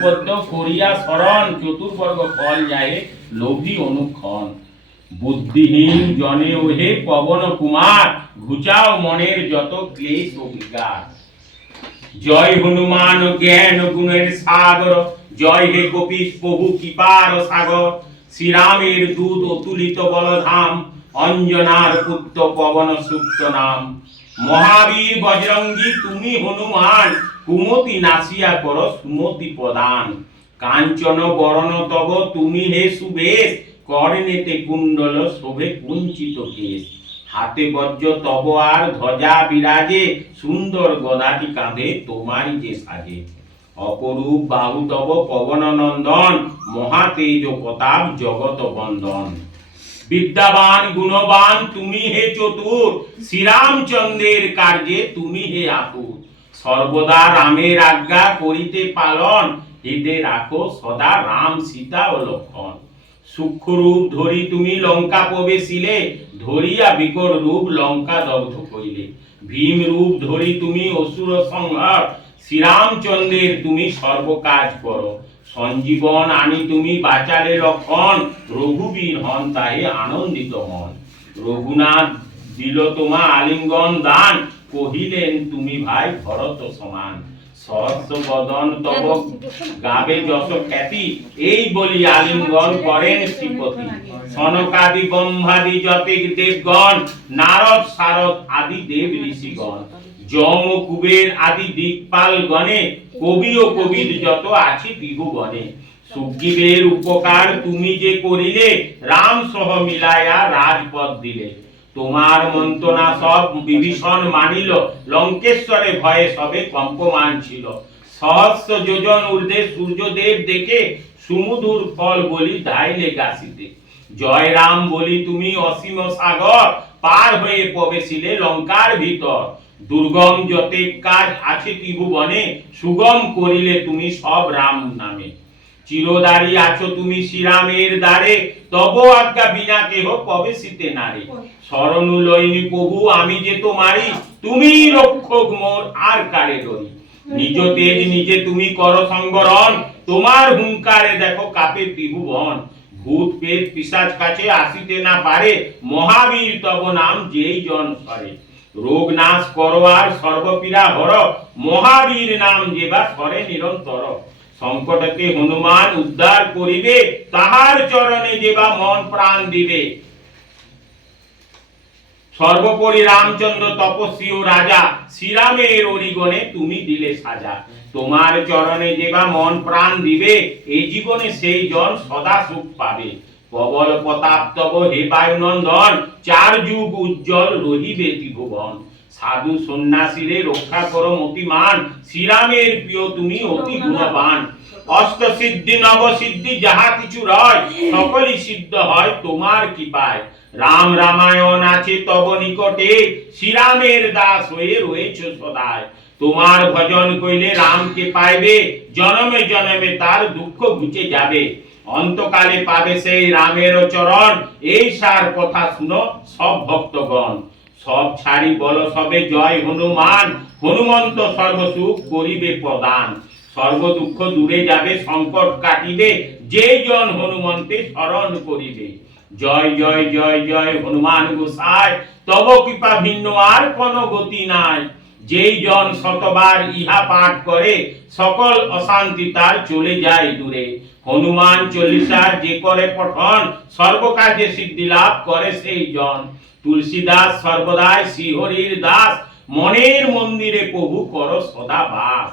করিয়া স্মরণ চতুর্বর্গ ফল যায় লোভী অনুক্ষণ। বুদ্ধিহীন জনে ওহে পবন কুমার, ঘুচাও মনের যত ক্লেশ ও বিকার। জয় হনুমান জ্ঞান গুণের সাগর, জয় হে কপিস প্রভু কৃপার সাগর। শ্রীরামের দূত অতুলিত বলধাম, অঞ্জনার পুত্র পবন সুপ্ত নাম। মহাবীর বজরঙ্গী তুমি হনুমান, কুমতি নাসিয়া কর সুমতি প্রদান। কাঞ্চন বরণ তব তুমি হে সুবেশ, কর্ণেতে কুণ্ডল শোভে কুঞ্চিত কেশ। হাতে বজ্র তব আর ধ্বজা বিরাজে, সুন্দর গদাটি কাঁধে তোমারই যে সাজে। অপরূপ বাহু তব পবন নন্দন, মহাতেজ প্রতাপ জগত বন্দন। বিদ্যাবান গুণবান তুমি হে চতুর, শ্রীরামচন্দ্রের কার্যে তুমি হে আতুর। সর্বদা রামের আজ্ঞা করিতে পালন, হৃদে রাখো সদা রাম সীতা ও লক্ষণ। সূক্ষ্ম রূপ ধরি তুমি লঙ্কা প্রবেশিলে, ধরিয়া বিকট রূপ লঙ্কা দগ্ধ করিলে। ভীম রূপ ধরি তুমি অসুর সংহার, শ্রীরামচন্দ্রের তুমি সর্বকাজ করো। সঞ্জীবন আনি তুমি বাঁচালে লক্ষণ, রঘুবীর হন তাহে আনন্দিত হন। রঘুনাথ দিল তোমা আলিঙ্গন দান, কহিলেন তুমি ভাই ভরত সমান। সহস্র বদন তব গাবে যশ খ্যাতি, এই বলি আলিঙ্গন করেন শ্রীপতি। সনকাদি ব্রহ্মাদি যতিক দেবগণ, নারদ শারদ আদি দেব ঋষিগণ। যম কুবের আদি দিকপাল গণে, কবি ও কবির যত আছে ত্রিভুবনে। সুগ্রীবের উপকার তুমি যে করিলে, রাম সহ মিলায়া রাজপথ দিলে। তোমার মন্ত্রণা সব বিভীষণ মানিল, লঙ্কেশ্বরে ভয়ে সবে কম্পমান ছিল। সহস্র যোজন ঊর্ধ্বে সূর্যদেব দেখে, সুমধুর ফল বলি ধাইলে কাশিতে। জয় রাম বলি তুমি অসীম সাগর, পার হয়ে প্রবেশিলে লঙ্কার ভিতর। দুর্গম যতেক কাজ আছে ত্রিভুবনে, সুগম করিলে তুমি সব রাম নামে। চিরদারি আছো তুমি শ্রীরামের দ্বারে, তব আজ্ঞা বিনা কেহ প্রবেশিতে নারে। শরণু লইনি প্রভু আমি যে তোমারি, তুমি রক্ষক মোর আর কারে ডরি। নিজ তেজ নিজে তুমি কর সংবরণ, তোমার হুঙ্কারে দেখো কাপে ত্রিভুবন। ভূত পেট পিশাচ কাছে আসিতে না পারে, মহাবীর তব নাম যেই জন সরে। রোগ নাশ করবার সর্বপীড়া হর, মহাবীর নাম যেবা সরে নিরন্তর। সংকটকে হনুমান উদ্ধার করিবে, তাহার চরণে যেবা মন প্রাণ দিবে। সর্বোপরি রামচন্দ্র তপস্বী ও রাজা, শ্রীরামের অরিগণে তুমি দিলে সাজা। তোমার চরণে যেবা মন প্রাণ দিবে, এই জীবনে সেই জন সদা সুখ পাবে। প্রবল প্রতাপ তব হে বায়ুনন্দন, চার যুগ উজ্জ্বল রহিবে ত্রিভুবন। সাধু সন্ন্যাসীরে রক্ষা করো মতিমান, শ্রীরামের প্রিয় তুমি অতি গুণবান। অষ্ট সিদ্ধি নব সিদ্ধি যাহা কিছু রয়, সকলই সিদ্ধ হয় তোমার কৃপায়। রাম রামায়ণ আছে তব নিকটে, শ্রীরামের দাস হয়ে রয়েছ সদায়। তোমার ভজন কইলে রামকে পাইবে, জনমে জনমে তার দুঃখ ঘুচে যাবে। অন্তকালে পাবে সেই রামের চরণ, এই সার কথা শুনো সব ভক্তগণ। সব ছাড়ি বল সবে জয় হনুমান, হনুমন্ত সর্বসুখ করিবে প্রদান। সর্ব দুঃখ দূরে যাবে সংকট কাটিবে, যেই জন হনুমন্তে শরণ করিবে। জয় জয় জয় জয় হনুমান গোসাই, তব কৃপা ভিন্ন আর কোন গতি নাই। যেই জন শতবার ইহা পাঠ করে, সকল অশান্তি তার চলে যায় দূরে। হনুমান চল্লিশার যে করে পঠন, সর্বকার্যে সিদ্ধি লাভ করে সেই জন। তুলসীদাস সর্বদাই শ্রীহরির দাস, মনের মন্দিরে প্রভু কর সদা বাস।